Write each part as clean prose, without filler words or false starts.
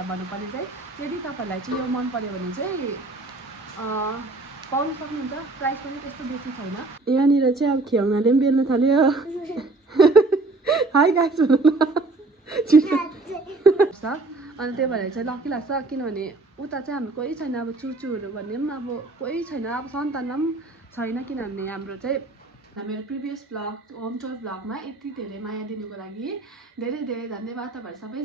तपाईहरुलाई भन्नुपर्ने चाहिँ यदि तपाईहरुलाई चाहिँ यो मन पर्यो भने चाहिँ पाउन सक्नुहुन्छ। प्राइस पनि त्यस्तो बेसी छैन। यहाँनिर चाहिँ अब खियाउनाले पनि बेल्न थाल्यो। हाई गाइस अनि त्यही भएर चाहिँ लकी लाग्छ किनभने उता चाहिँ हाम्रो कोही छैन। अब चुचुहरू भन्ने पनि अब कोही छैन। अब सन्तानमा पनि छैन किनभने हाम्रो चाहिँ मेरो प्रिभियस ब्लग होम टुर ब्लगमा यति धेरै माया दिनुको लागि धेरै धेरै धन्यवाद तपाईहरु सबै।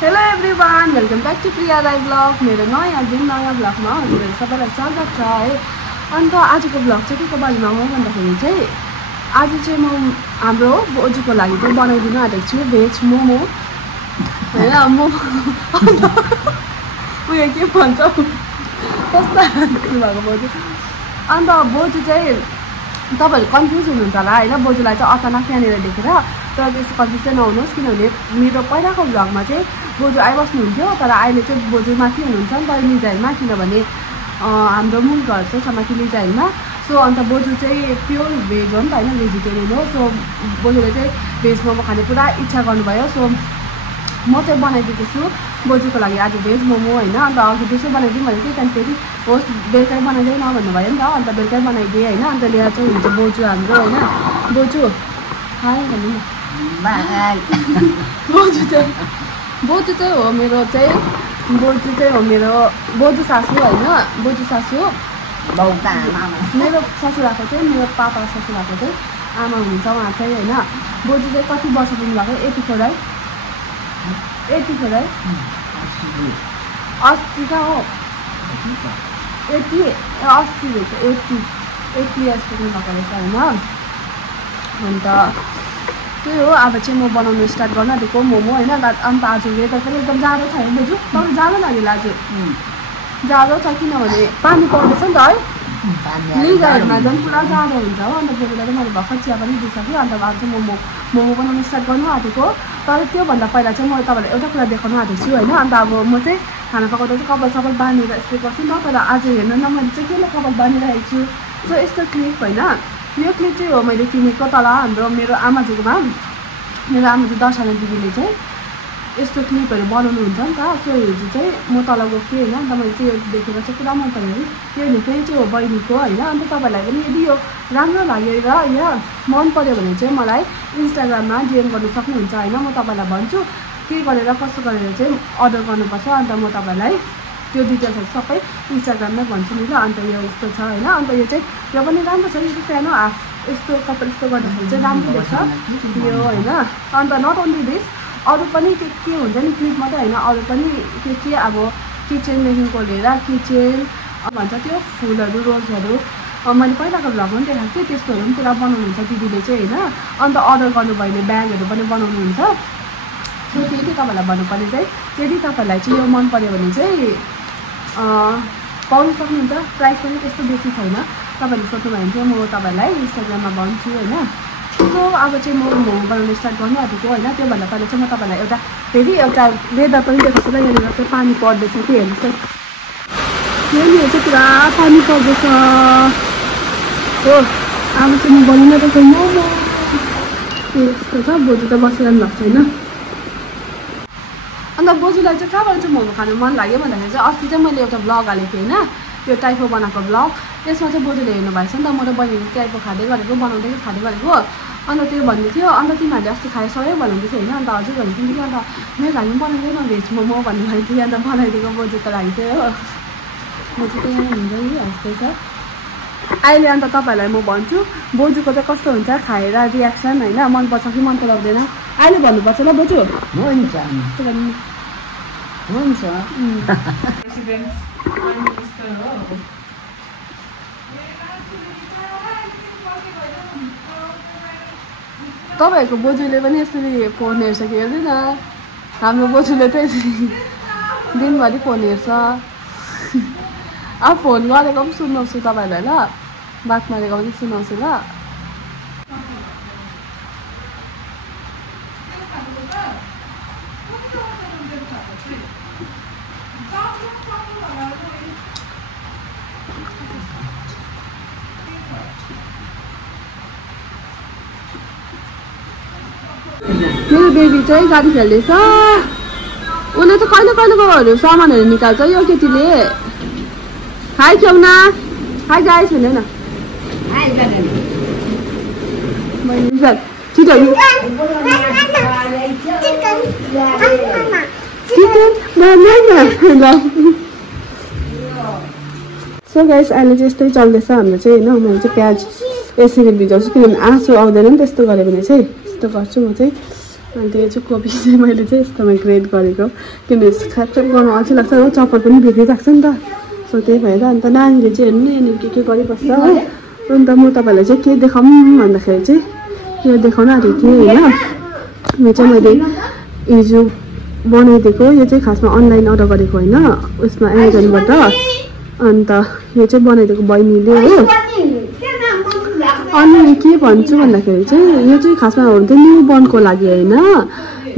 Hello everyone, welcome back to Priya Rai blog. मेरो नयाँ दिन नयाँ ब्लगमा हजुरहरू सबैलाई स्वागत छ है। अन्त आजको ब्लग चाहिँ के को बारेमा हो भन्दाखेरि चाहिँ आज चाहिँ म हाम्रो बोजूको लागि चाहिँ बनाइदिनु आँटेको छु भेज मोमो होइन। मोमो उयो के भन्छ कस्तो भएको बोजू। अन्त बोजू चाहिँ तपाईहरु कन्फ्युज हुनुहुन्छ होला होइन। बोजूलाई चाहिँ अचानक यहाँनिर देखेर तर त्यस्तो कन्फ्युज चाहिँ नहुनुहोस् किनभने मेरो पहिलाको भ्लगमा चाहिँ बोजू आइबस्नुहुन्थ्यो तर अहिले चाहिँ बोजू माथि हुनुहुन्छ नि त लिजाइलमा किनभने हाम्रो मूल घर चाहिँ माथि लिजाइलमा। सो अन्त बोजू चाहिँ प्योर भेज हो नि त होइन, भेजिटेरियन हो। सो बोजूले चाहिँ भेज मोमो खाने पुरा इच्छा गर्नुभयो। सो म चाहिँ बनाइदिएको छु बोजूको लागि आज भेज मोमो होइन। अन्त अघि त्यसो बनाइदिउँ भने चाहिँ त्यहाँदेखि फेरि होस् बेलुकै बनाइदिउँ न भन्नुभयो नि त। अन्त बेलुकै बनाइदिएँ होइन। अन्त लिएर चाहिँ हुन्छ बोजू हाम्रो होइन। बोजू हाई भन्नु न। बोजू चाहिँ हो मेरो चाहिँ बोजू सासू होइन। बोजू सासू मेरो ससुराको चाहिँ मेरो पापा ससुराको चाहिँ आमा हुनुहुन्छ उहाँ चाहिँ होइन। बोजू चाहिँ कति वर्ष पुग्नुभएको 84 है 84 है 80 कहाँ हो 80 रहेछ 80 इयर्स पुग्नुभएको रहेछ होइन। अन्त त्यही हो अब चाहिँ म बनाउनु स्टार्ट गर्न आँटेको मोमो होइन। अन्त आज वेदर पनि एकदम जाडो छ है बोजू। तपाईँ जाडो लाग्यो आज जाडो छ किनभने पानी पर्दैछ नि त है। लिजाहरूमा झन् पुरा जाडो हुन्छ हो। अन्त बोजूलाई चाहिँ मैले भर्खर चिया पनि दिइसकेँ। अन्त अब चाहिँ मोमो बनाउनु स्टार्ट गर्नु आँटेको। तर त्योभन्दा पहिला चाहिँ म तपाईँलाई एउटा कुरा देखाउनु आँटेको छु होइन। अन्त अब म चाहिँ खाना पकाउँदा चाहिँ कपाल सपाल बाँधेर यस्तो गर्छु नि त। तर आज हेर्नु न मैले चाहिँ केले कपाल बाँधिरहेको छु। सो यस्तो क्लिप होइन। यो क्लिप चाहिँ हो मैले किनेको तल हाम्रो मेरो आमाजीकोमा। मेरो आमाजी दर्शना दिदीले चाहिँ यस्तो क्लिपहरू बनाउनुहुन्छ नि त। सो हिजो चाहिँ म तल गएको थिएँ होइन। अन्त मैले चाहिँ यो देखेर चाहिँ पुरा मन पऱ्यो है। यो फेरि चाहिँ हो बहिनीको होइन। अन्त तपाईँलाई पनि यदि यो राम्रो लाग्यो र या मन पऱ्यो भने चाहिँ मलाई इन्स्टाग्राममा डिएम गर्नु सक्नुहुन्छ होइन। म तपाईँलाई भन्छु के गरेर कस्तो गरेर चाहिँ अर्डर गर्नुपर्छ। अन्त म तपाईँलाई त्यो डिटेल्सहरू सबै इन्स्टाग्राममै भन्छु नि ल। अन्त यो यस्तो छ होइन। अन्त यो चाहिँ यो पनि राम्रो छ। यो चाहिँ सानो हाफ यस्तो कपाल यस्तो गर्दाखेरि चाहिँ राम्रो देख्छ यो होइन। अन्त नट ओन्ली दिस अरू पनि के हुन्छ नि क्लिप मात्रै होइन अरू पनि के अब किचनदेखिको लिएर किचन भन्छ त्यो फुलहरू रोजहरू मैले पहिलाको भ्लगमा पनि देखाएको थिएँ। त्यस्तोहरू पनि पुरा बनाउनुहुन्छ दिदीले चाहिँ होइन। अन्त अर्डर गर्नुभयो भने ब्यागहरू पनि बनाउनुहुन्छ। सो त्यही तपाईँलाई भन्नुपर्ने चाहिँ यदि तपाईँलाई चाहिँ यो मन पर्यो भने चाहिँ पाउन सक्नुहुन्छ। प्राइस पनि त्यस्तो बेसी छैन। तपाईँहरूले सोध्नुभयो भने चाहिँ म तपाईँलाई इन्स्टाग्राममा भन्छु होइन। सो अब चाहिँ म मोमो बनाउनु स्टार्ट गर्नु आँटेको होइन। त्योभन्दा पहिला चाहिँ म तपाईँलाई फेरि एउटा वेदर पनि देखाउँछु ल। यहाँनिर चाहिँ पानी पर्दैछ कि हेर्नुहोस् है। यहाँनिर चाहिँ पुरा पानी पर्दैछ हो। अब चाहिँ म बनाउनु आँटेको मोमो यस्तो छ। बोजू त बसिरहनु भएको छैन। अन्त बोजूलाई चाहिँ कहाँबाट चाहिँ मोमो खानु मन लाग्यो भन्दाखेरि चाहिँ अस्ति चाहिँ मैले एउटा ब्लग हालेको थिएँ होइन। त्यो टाइपो बनाएको ब्लग त्यसमा चाहिँ बोजूले हेर्नुभएछ नि त। म र बहिनीले टाइपो खाँदै गरेको बनाउँदै खाँदै गरेको। अन्त त्यो भन्दै थियो। अन्त तिमीहरूले अस्ति खायो सबै भन्नुहुँदै थियो होइन। अन्त हजुर भन्दै थियो। अन्त मेरो लागि पनि बनाइदिएन भेज मोमो भन्नुभएको थियो। अन्त बनाइदिएको बोजूको लागि चाहिँ हो। बोजू चाहिँ यहाँ हुँदै हाँस्दै छ अहिले। अन्त तपाईँहरूलाई म भन्छु बोजूको चाहिँ कस्तो हुन्छ खाएर रियाक्सन होइन। मनपर्छ कि मन पराउँदैन अहिले भन्नुपर्छ ल बोजू। हुन्छ हुन्छ तपाईँहरूको बोजूले पनि यसरी फोन हेर्छ कि हेर्दैन। हाम्रो बोजूले चाहिँ दिनभरि फोन हेर्छ। अब फोन गरेको पनि सुन्नुहोस् तपाईँहरूलाई ल। बात मारेको पनि सुन्नुहोस् ल। मेरो बेबी चाहिँ गाडी खेल्दैछ उसले चाहिँ कहिले कहिलेकोहरू सामानहरू निकाल्छ यो केटीले हाई खेल्न हाई गाइस भन्दैन सो गाइस अहिले चाहिँ यस्तै चल्दैछ हाम्रो चाहिँ होइन मैले चाहिँ प्याज यसरी भिजाउँछु किनभने आँसु आउँदैन नि त्यस्तो गऱ्यो भने चाहिँ यस्तो गर्छु म चाहिँ अन्त यो चाहिँ कोपी चाहिँ मैले चाहिँ यस्तोमा ग्रेड गरेको किनभने खासै गर्नु अल्छी लाग्छ हो चप्पल पनि बिग्रिरहेको छ नि त सो त्यही भएर अन्त नानीले चाहिँ हेर्नु नि यहाँनिर के गरिबस्छ हो अन्त म तपाईँहरूलाई चाहिँ के देखाउँ भन्दाखेरि चाहिँ यो देखाउन आँटेको थिएँ होइन यो चाहिँ मैले हिजो बनाइदिएको यो चाहिँ खासमा अनलाइन अर्डर गरेको होइन उसमा एमाजोनबाट अन्त यो चाहिँ बनाइदिएको बहिनीले हो अनि के भन्छु भन्दाखेरि चाहिँ यो चाहिँ खासमा हो भने चाहिँ न्यु बोर्नको लागि होइन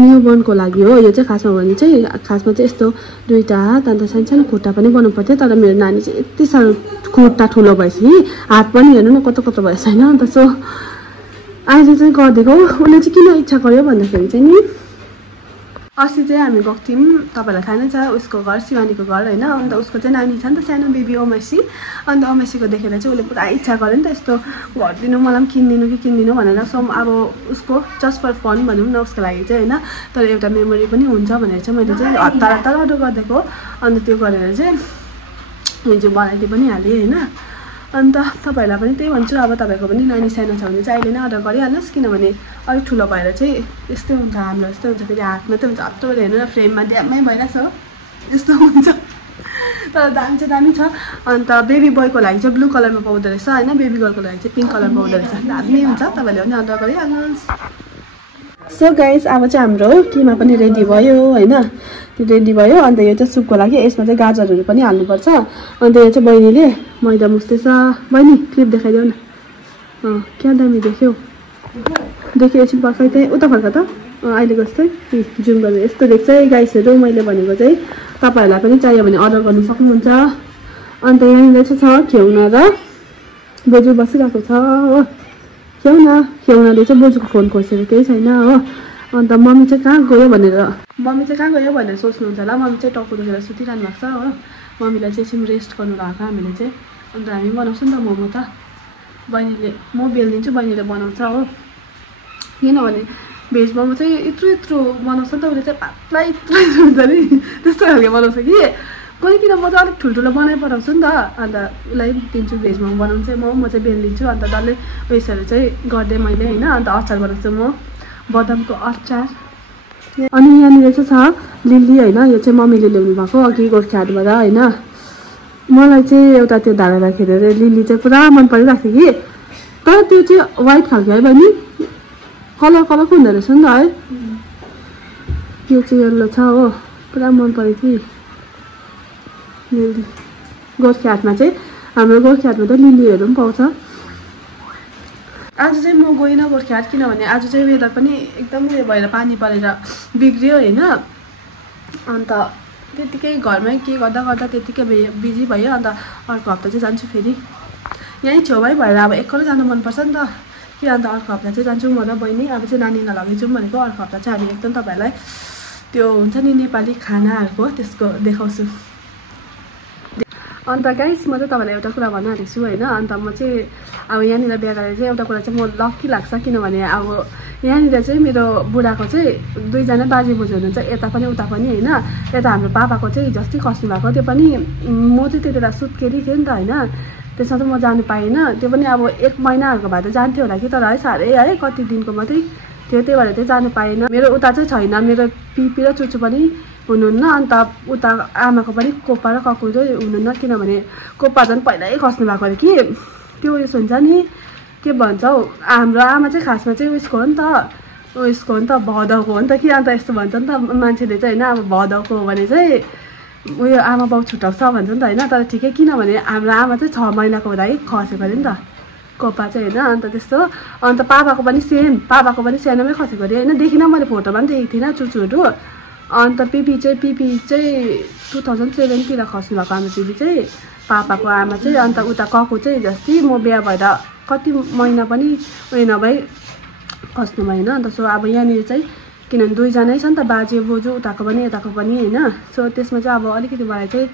न्यु बोर्नको लागि हो यो चाहिँ खासमा हो भने चाहिँ खासमा चाहिँ यस्तो दुईवटा हात अन्त सानो सानो खुट्टा पनि बनाउनु पर्थ्यो तर मेरो नानी चाहिँ यति सानो खुट्टा ठुलो भएछ कि हात पनि हेर्नु न कस्तो कस्तो भएछ होइन अन्त सो अहिले चाहिँ गरिदिएको उसले चाहिँ किन इच्छा गर्यो भन्दाखेरि चाहिँ नि अस्ति चाहिँ हामी गएको थियौँ तपाईँलाई थाहा नै छ उसको घर शिवानीको घर होइन अन्त उसको चाहिँ नानी छ नि त सानो बेबी ओमेसी अन्त ओमेसीको देखेर चाहिँ उसले पुरा इच्छा गर्यो नि त यस्तो गरिदिनु मलाई पनि किनिदिनु कि किनिदिनु भनेर सो अब उसको जस्ट फर फन भनौँ न उसको लागि चाहिँ होइन तर एउटा मेमोरी पनि हुन्छ भनेर चाहिँ मैले चाहिँ हतार हतार अर्डर गरिदिएको अन्त त्यो गरेर चाहिँ हिजो बनाइदिए पनि हालेँ होइन अन्त तपाईँहरूलाई पनि त्यही भन्छु अब तपाईँको पनि नानी सानो छ भने चाहिँ अहिले नै अर्डर गरिहाल्नुहोस् किनभने अलिक ठुलो भएर चाहिँ यस्तै हुन्छ हाम्रो यस्तै हुन्छ फेरि हात मात्रै हुन्छ हप्ताबाट हेर्नु न फ्रेममा ड्यामै भइरहेछ हो यस्तो हुन्छ तर दामी चाहिँ दामी छ अन्त बेबी बोयको लागि चाहिँ ब्लू कलरमा पाउँदो रहेछ होइन बेबी गर्लको लागि चाहिँ पिङ्क कलर पाउँदो रहेछ दामी हुन्छ तपाईँहरूले पनि अर्डर गरिहाल्नुहोस् सो गाइस अब चाहिँ हाम्रो किमा पनि रेडी भयो होइन त्यो रेडी भयो अन्त यो चाहिँ सुपको लागि यसमा चाहिँ गाजरहरू पनि हाल्नुपर्छ अन्त यो चाहिँ बहिनीले मैदा मुस्दैछ बहिनी क्लिप देखाइदेऊ न क्या दामी देख्यौ देख्यो एकछिन पर्खाइ त्यही उता फर्का त अहिलेको जस्तै जुम गरेर यस्तो देख्छ है गाइसहरू मैले भनेको चाहिँ तपाईँहरूलाई पनि चाहियो भने अर्डर गर्नु सक्नुहुन्छ अन्त यहाँनिर चाहिँ छ खिउना र बोजू बसिरहेको छ हो खिउनाले चाहिँ बोजूको फोन खोसेर केही छैन हो अन्त मम्मी चाहिँ कहाँ गयो भनेर सोच्नुहुन्छ होला मम्मी चाहिँ टाउको दुखेर सुतिरहनु भएको छ हो मम्मीलाई चाहिँ एकछिन रेस्ट गर्नु लगाएको हामीले चाहिँ अन्त हामी बनाउँछौँ नि त मोमो त बहिनीले म बेलिदिन्छु बहिनीले बनाउँछ हो किनभने भेज मोमो चाहिँ यत्रो बनाउँछ नि त उसले चाहिँ पातला यत्रो हुन्छ नि त्यस्तो खालको बनाउँछ कि कोही किन म चाहिँ अलिक ठुल्ठुलो बनाइ पठाउँछु नि त अन्त उसलाई दिन्छु भेज मोमो बनाउनु चाहिँ म चाहिँ बेलिदिन्छु अन्त डल्लै उयसहरू चाहिँ गरिदिएँ मैले होइन अन्त अचार बनाउँछु म बदामको अचार अनि यहाँनिर चाहिँ छ लिली होइन यो चाहिँ मम्मीले ल्याउनु भएको अघि गोर्खाहाटबाट होइन मलाई चाहिँ एउटा त्यो धारावाहिक हेरेर लिली चाहिँ पुरा मन परिरहेको थियो कि तर त्यो चाहिँ व्हाइट खालको है बहिनी कलरको हुँदो रहेछ नि त है यो चाहिँ यल्लो छ हो पुरा मन पऱ्यो कि लिली गोर्खाहाटमा चाहिँ हाम्रो गोर्खाहाटमा त लिलीहरू पनि पाउँछ आज चाहिँ म गइनँ गोर्खाहाट किनभने आज चाहिँ वेदर पनि एकदम उयो भएर पानी परेर बिग्रियो होइन अन्त त्यतिकै घरमै के गर्दा त्यतिकै बिजी भयो अन्त अर्को हप्ता चाहिँ जान्छु फेरि यहीँ छेउमै भएर अब एक्लै जानु मनपर्छ नि त कि अन्त अर्को हप्ता चाहिँ जान्छु म र बहिनी अब चाहिँ नानी नलगैजाउँ भनेको अर्को हप्ता चाहिँ हामी एकदम तपाईँहरूलाई त्यो हुन्छ नि नेपाली खानाहरूको त्यसको देखाउँछु अन्त गाइस म चाहिँ तपाईँलाई एउटा कुरा भन्न आँटेको छु होइन अन्त म चाहिँ अब यहाँनिर बिहा गरेर चाहिँ एउटा कुरा चाहिँ म लक्की लाग्छ किनभने अब यहाँनिर चाहिँ मेरो बुढाको चाहिँ दुईजना बाजे बोजू हुनुहुन्छ यता पनि उता पनि होइन यता हाम्रो पापाको चाहिँ हिजो अस्ति खस्नु भएको त्यो पनि म चाहिँ त्यति बेला सुत्केरी थिएँ नि त होइन त्यसमा चाहिँ म जानु पाइनँ त्यो पनि अब 1 महिनाहरूको भए त जान्थ्यो होला कि तर है साह्रै है कति दिनको मात्रै त्यो त्यही भएर चाहिँ जानु पाएन मेरो उता चाहिँ छैन मेरो पिपी र चुचु पनि हुनुहुन्न अन्त उता आमाको पनि कोपा र ककु चाहिँ हुनुहुन्न किनभने कोपा झन् पहिल्यै खस्नु भएको अरे कि त्यो उयस हुन्छ नि के भन्छ हौ हाम्रो आमा चाहिँ खासमा चाहिँ उयसको हो नि त भदौको हो नि त कि अन्त यस्तो भन्छ नि त मान्छेले चाहिँ होइन अब भदौको हो भने चाहिँ उयो आमा बाउ छुट्याउँछ भन्छ नि त होइन तर ठिकै किनभने हाम्रो आमा चाहिँ 6 महिनाको हुँदा खसेको अरे नि त कोपा चाहिँ होइन अन्त त्यस्तो अन्त पापाको पनि सानोमै खसेको अरे होइन देखिनँ मैले फोटोमा पनि देखेको थिइनँ चुचुहरू अन्त पिपी चाहिँ 2007तिर खस्नु भएको हाम्रो पिपी चाहिँ पापाको आमा चाहिँ अन्त उता ककु चाहिँ जस्तै म बिहा भएर कति महिना पनि उयो नभई खस्नु भएन अन्त सो अब यहाँनिर चाहिँ किनभने दुईजनै छ नि त बाजे बोजू उताको पनि यताको पनि होइन सो त्यसमा चाहिँ अब अलिकति मलाई चाहिँ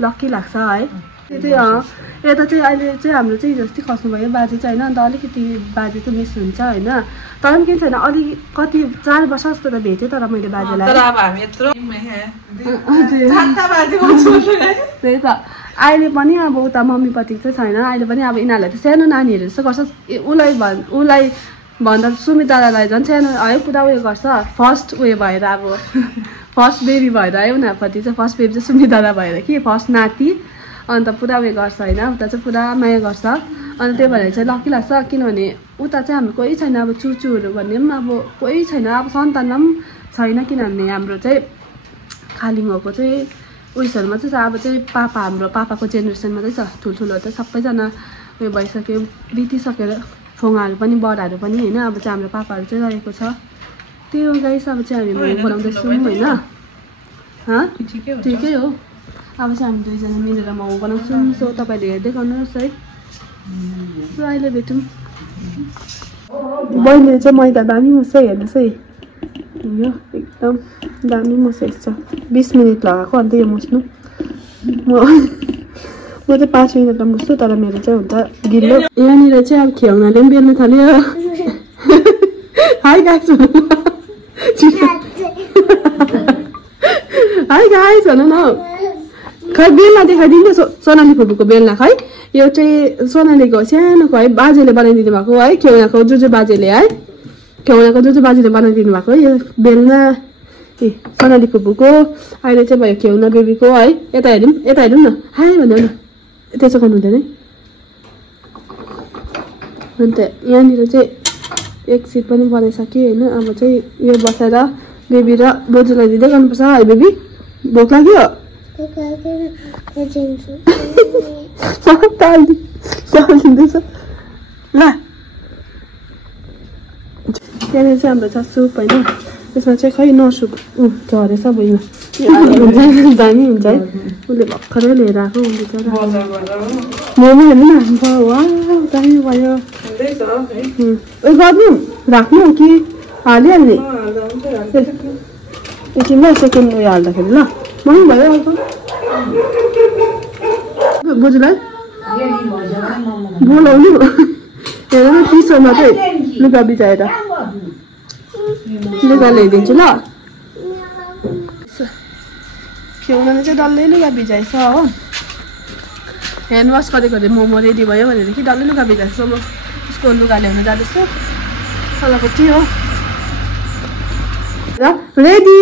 लक्की लाग्छ है त्यो चाहिँ यता चाहिँ अहिले चाहिँ हाम्रो चाहिँ जस्तै खस्नुभयो बाजे चाहिँ होइन अन्त अलिकति बाजे चाहिँ मिस हुन्छ होइन तर पनि केही छैन अलिकति 4 वर्ष जस्तो त भेटेँ तर मैले बाजेलाई त्यही त अहिले पनि अब उता मम्मीपट्टि चाहिँ छैन अहिले पनि अब यिनीहरूलाई त सानो नानीहरू जस्तो गर्छ उसलाई भन्दा सुमितालाई झन् सानो है पुरा उयो गर्छ फर्स्ट उयो भएर अब फर्स्ट बेबी भएर है उनीहरूपट्टि चाहिँ फर्स्ट बेबी चाहिँ सुमिता भएर कि फर्स्ट नाति अन्त पुरा उयो गर्छ होइन उता चाहिँ पुरा माया गर्छ अन्त त्यही भएर चाहिँ लक्की लाग्छ किनभने उता चाहिँ हाम्रो कोही छैन अब चुचुहरू भन्ने पनि अब कोही छैन अब सन्तानमा पनि छैन किनभने हाम्रो चाहिँ खालिङको चाहिँ उयसहरूमा चाहिँ अब चाहिँ हाम्रो पापाको जेनेरेसनमा चाहिँ छ ठुल्ठुलो त सबैजना उयो भइसक्यो बितिसकेर फोङाहरू पनि बडाहरू पनि होइन अब चाहिँ हाम्रो पापाहरू चाहिँ रहेको छ त्यही हो गाइस अब चाहिँ हामी बनाउँदैछौँ होइन ठिकै हो अब चाहिँ हामी दुईजना मिलेर मोमो बनाउँछौँ सो तपाईँले हेर्दै गर्नुहोस् है सो अहिले भेटौँ बहिनीले चाहिँ मैदा दामी मुस्छ हेर्नुहोस् है यो एकदम दामी मुसेको छ 20 मिनट लगाएको अन्त यो मुस्नु म चाहिँ 5 मिनटमा मुस्छु तर मेरो चाहिँ हुन्छ गिलो यहाँनिर चाहिँ अब खियाउनाले पनि बेल्नु थाल्यो हाई गाइस हाई गाइस भन न खै बेलना देखाइदिनु सोनाली फुपूको बेलना खै यो चाहिँ सोनालीको सानोको है बाजेले बनाइदिनु भएको है खियाउनाको जुजु बाजेले है खियाउनाको जुजु बाजेले बनाइदिनु भएको यो बेलना ए सोनाली फुपूको अहिले चाहिँ भयो खियाउना बेबीको है यता हेरौँ न हाई भन्नु न त्यसो गर्नु हुँदैन अन्त यहाँनिर चाहिँ एक सिट पनि बनाइसक्यो होइन अब चाहिँ यो बसाएर बेबी र बोजूलाई दिँदै गर्नुपर्छ है बेबी भोक लाग्यो दिँदैछ ल त्यहाँनिर चाहिँ हाम्रो छ सुप होइन त्यसमा चाहिँ खै नसुप झरेछ भुइँमा दामी हुन्छ है उसले भर्खरै लिएर आएको उसले मोमो हेर्नु न दामी भयो उयो गर्नु राख्नु कि हालिहाल्ने एकछिनमा सेकेन्ड उयो हाल्दाखेरि ल मलाई भयो अर्को बोजूलाई बोलाउनु हेर न चिसोमा चाहिँ लुगा बिचाएर लुगा ल्याइदिन्छु ल खियाउनाले चाहिँ डल्लै लुगा भिजाएछ हो ह्यान्ड वास गरेको मोमो रेडी भयो भनेर कि डल्लै लुगा भिजाएछ म उसको लुगा ल्याउन जाँदैछु तलको के हो रेडी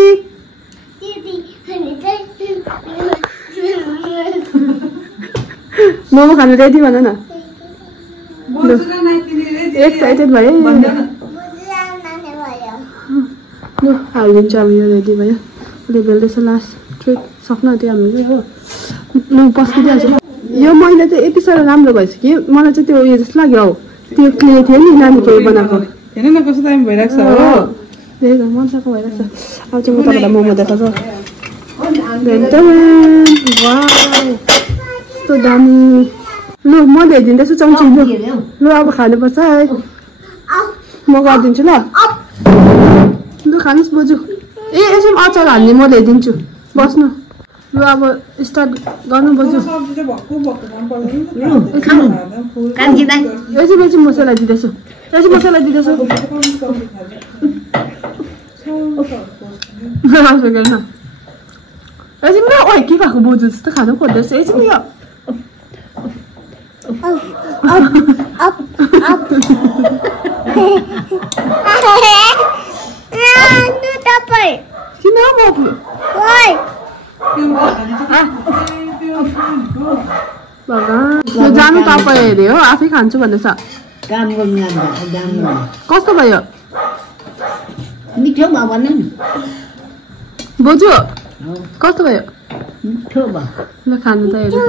मोमो खानु रेडी भन न एक्साइटेड भयो ल हालिदिन्छु अब यो रेडी भयो उसले बेल्दैछ लास्ट ट्रिक सक्नु आँट्यो हामीले हो ल पस्किदिइहाल्छु यो मैले चाहिँ यति साह्रो राम्रो भएछ कि मलाई चाहिँ त्यो उयो जस्तो लाग्यो हौ त्यो क्ले थियो नि नानीको बनाएको हेर्नु न कस्तो दामी भइरहेको छ हो त्यही त मजाको भइरहेको छ अब चाहिँ म तपाईँलाई मोमो देखाउँछु कस्तो दामी लु म ल्याइदिँदैछु चम्ची लु अब खानुपर्छ है म गरिदिन्छु ल लु खानुहोस् बोजू ए यसो अचार हाल्ने म ल्याइदिन्छु बस्नु लु अब स्टार्ट गर्नु बोजू यसै मसला दिँदैछु यसै मसला दिँदैछु एकछिन ओइ के भएको बोजू जस्तो खानु खोज्दैछ एकछिन यो किन जानु तपाईँ हेरे हो आफै खान्छु भन्दैछ कस्तो भयो बोजू कस्तो भयो ल खानु त हेर्नु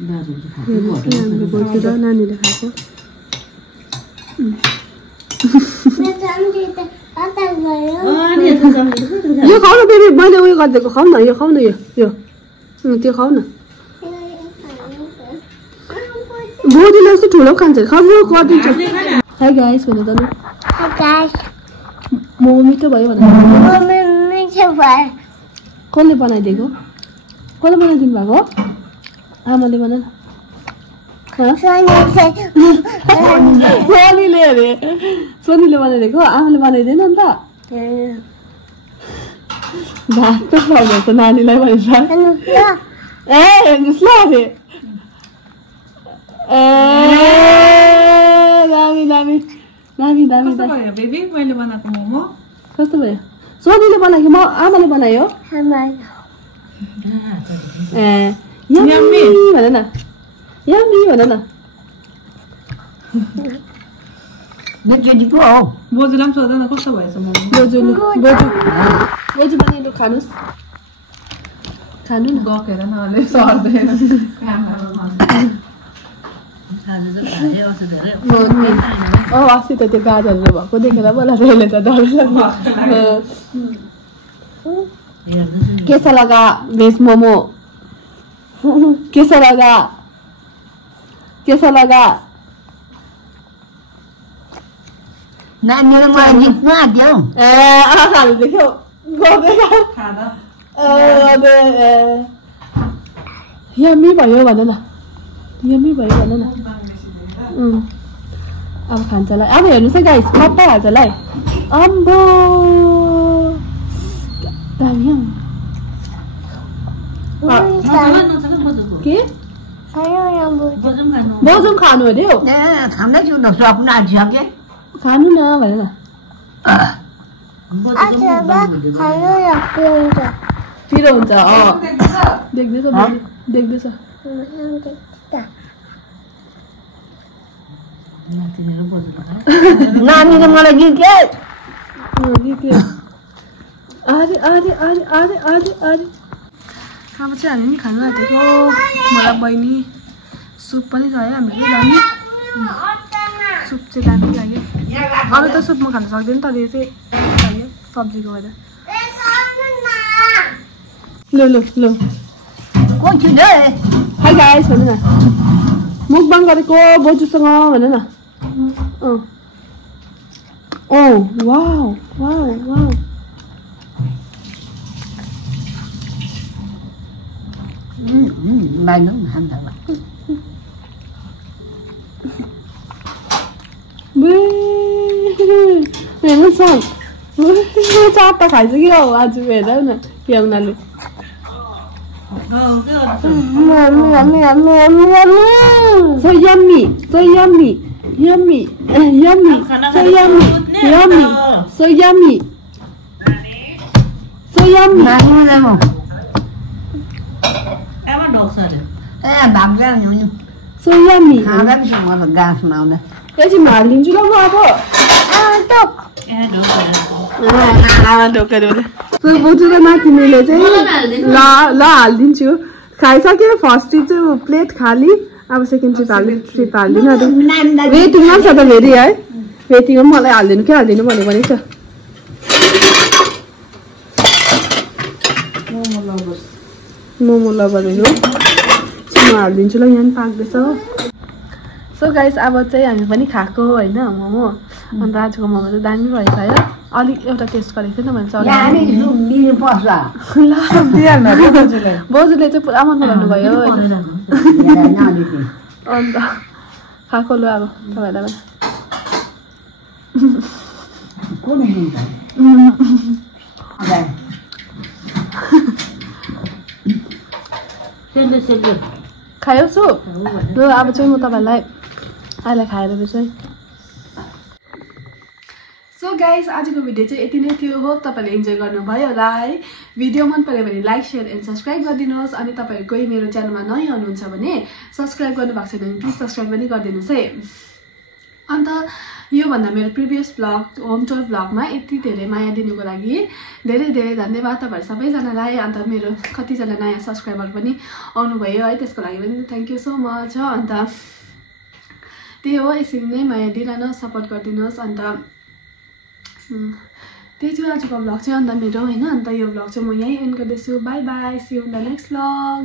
हाम्रो बोजू र नानीले खाएको यो खाऊ न बेबी मैले उयो गरिदिएको खाऊ न यो खाऊ न यो त्यो खाऊ न बोजूले यस्तो ठुलो खान्छ खाऊ गरिदिन्छु है गाइस भन्नु त मोमो मिठो भयो भने कसले बनाइदिएको कसले बनाइदिनु भएको आमाले बनाएन सोनीले अरे सोनीले बनाइदिएको आमाले बनाइदिएन अन्त भात त खुवाउँदैछ नानीलाई भन्छ ए हेर्नुहोस् ल अरे ए दामी दामी दामी दामी बेबी मैले बनाएको मोमो कस्तो भयो सोनीले बनाएको म आमाले बनायो ए यम्मी भन न यम्मी भन न बोजूलाई पनि सोध न कस्तो भएछ मोमो बोजू पनि लु खानुहोस् खानु न गकेर नले सर्दैन अस्ति त त्यो गाजरहरू भएको देखेर बोला त्यसले त डर कैसा लगा भेज मोमो कैसा लगा नानीले मलाई जित्नु आँट्यो ए आँखाहरू देख्यौ यम्मी भयो भन न यम्मी भयो भन न अब खान्छलाई अब हेर्नुहोस् है गाइस मप्पा हाल्छलाई अम्बो दामी के बोजम खानु अरे हो खाँदैछु न सक्नु आँटिसके खानु न भन न पिरो हुन्छ देख्दैछ देख्दैछ नानीले मलाई जित्यो अरे अरे अरे अरे अरे अरे अब चाहिँ हामी पनि खानु आँटेको मलाई बहिनी सुप पनि छ है हामीहरू दामी सुप चाहिँ दामी लाग्यो अरू त सुप म खान सक्दैन तर यो चाहिँ लाग्यो सब्जीको भएर लु लु लु हाई गाइस भन न मुखबाङ गरेको बोजूसँग भन न वाउ वाउ वाउ हेर्नुहोस् चारवटा खाइसक्यो आज हेर न प्याउनाले So yummy, so yummy, yummy, yummy, so yummy, yummy, so yummy, so yummy. So yummy. Cái gì mà linh chú đâu có? बोजूले माथि मैले चाहिँ ल हालिदिन्छु खाइसकेर फर्स्ट चाहिँ प्लेट खाली अब सेकेन्ड ट्रिप हालिदिनु वेटिङमा छ त फेरि है वेटिङमा मलाई हालिदिनु के हालिदिनु भनेको छ मोमो लभरहरू म हालिदिन्छु ल यहाँ पाक्दैछ हो सो गाइस अब चाहिँ हामी पनि खाएको होइन मोमो अन्त आजको मोमो चाहिँ दामी भएछ है अलिक एउटा टेस्ट गरेको थिएन भने चाहिँ बोजूले चाहिँ पुरा मन पराउनु भयो अन्त खाएको लु अब तपाईँलाई खायो छु लु अब चाहिँ म तपाईँलाई अहिले खाएर चाहिँ सो गाइस आजको भिडियो चाहिँ यति नै थियो हो तपाईँले इन्जोय गर्नुभयो होला है भिडियो मन पर्यो भने लाइक सेयर एन्ड सब्सक्राइब गरिदिनुहोस् अनि तपाईँहरू कोही मेरो च्यानलमा नयाँ हुनुहुन्छ भने सब्सक्राइब गर्नुभएको छैन भने प्लिज सब्सक्राइब पनि गरिदिनुहोस् है अन्त योभन्दा मेरो प्रिभियस भ्लग होम टुर भ्लगमा यति धेरै माया दिनुको लागि धेरै धेरै धन्यवाद तपाईँहरू सबैजनालाई अन्त मेरो कतिजना नयाँ सब्सक्राइबर पनि आउनुभयो है त्यसको लागि पनि थ्याङ्क यू सो मच अन्त त्यही हो यसरी नै माया दिइरहनु सपोर्ट गरिदिनुहोस् अन्त त्यही थियो आजको भ्लग चाहिँ अन्त मेरो होइन अन्त यो भ्लग चाहिँ म यहीँ एन्ड गर्दैछु bye bye see you in the next vlog